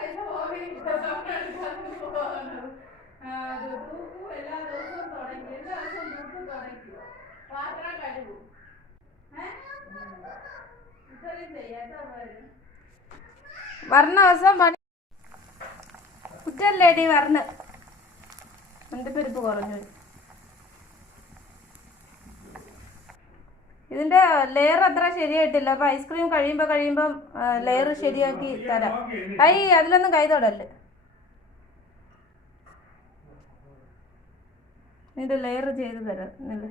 പൈസ പോവില്ല എല്ലാ ദിവസവും തുടങ്ങി എല്ലാ ദിവസവും തൂക്കും തുടങ്ങി പാത്രം കഴുകും ഇത്രയും ചെയ്യാത്ത വർണ്ണ ദിവസം പണി കുറ്റല്ലേടി വർണ്ണ എൻ്റെ പെരുപ്പ് കുറഞ്ഞു. ഇതിൻ്റെ ലെയർ അത്ര ശരിയായിട്ടില്ല. അപ്പോൾ ഐസ്ക്രീം കഴിയുമ്പം ലെയർ ശരിയാക്കി തരാം. അതിലൊന്നും കൈ തൊടല്ലേ. ഇതിൻ്റെ ലെയർ ചെയ്ത് തരാം. ഇല്ലേ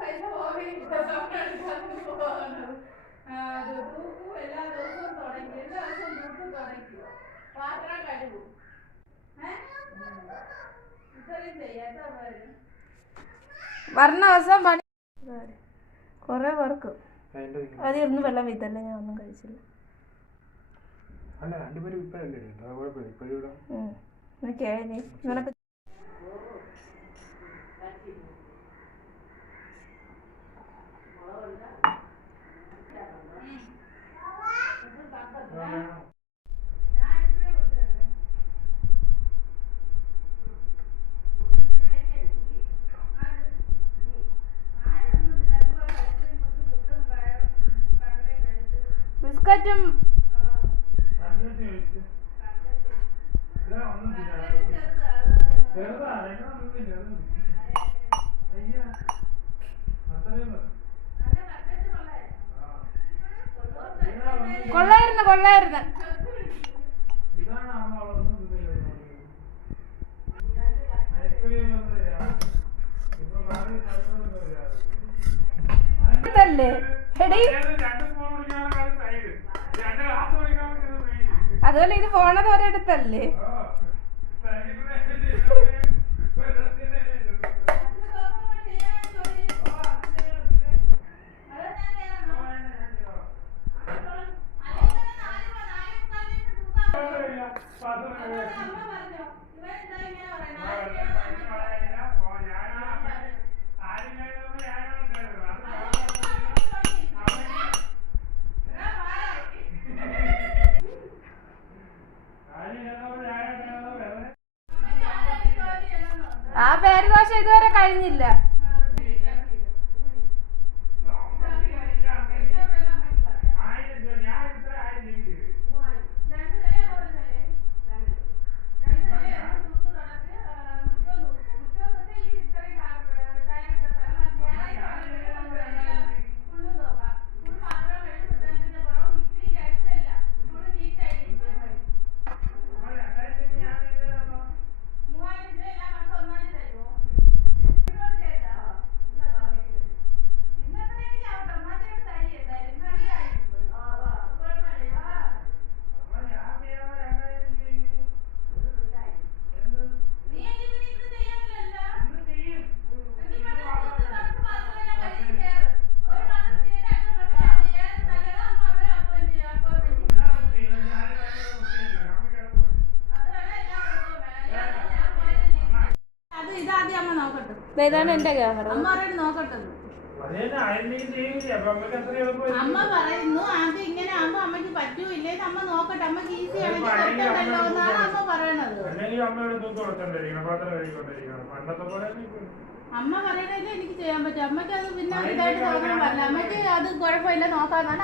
പൈസ പോവില്ല എല്ലാ ദിവസവും തുടങ്ങി എല്ലാ ദിവസവും തൂക്കും തുടങ്ങി പാത്രം കഴുകും ഇത്രയും ചെയ്യാത്ത വർണ്ണ ദിവസം പണി കുറെ പേർക്ക് അതിരുന്ന് വെള്ളം വീത്തല്ലേ. ഞാൻ ഒന്നും കഴിച്ചില്ല. നിനക്ക് ബിസ്ക്കറ്റും കൊള്ളായിരുന്നു. ല്ലേ എടി അതുപോലെ ഇത് പോണത് ഒരിടത്തല്ലേ. ആ പേരുദോശ ഇതുവരെ കഴിഞ്ഞില്ല. ഇതാണ് എന്റെ ക്യാമറ. നോക്കട്ടെ. അമ്മ പറയുന്നു ആദ്യം ഇങ്ങനെ ആകുമ്പോ അമ്മക്ക് പറ്റൂല്ലേ, അമ്മ നോക്കട്ടെ, അമ്മക്ക് ഈസി ആണെങ്കിൽ എന്നാണ് അമ്മ പറയണത്. അമ്മ പറയണല്ലേ എനിക്ക് ചെയ്യാൻ പറ്റും. അമ്മക്ക് അത് പിന്നെ ഇതായിട്ട് നോക്കാൻ പറ്റില്ല. അമ്മക്ക് അത് കുഴപ്പമില്ല നോക്കാന്നാണ്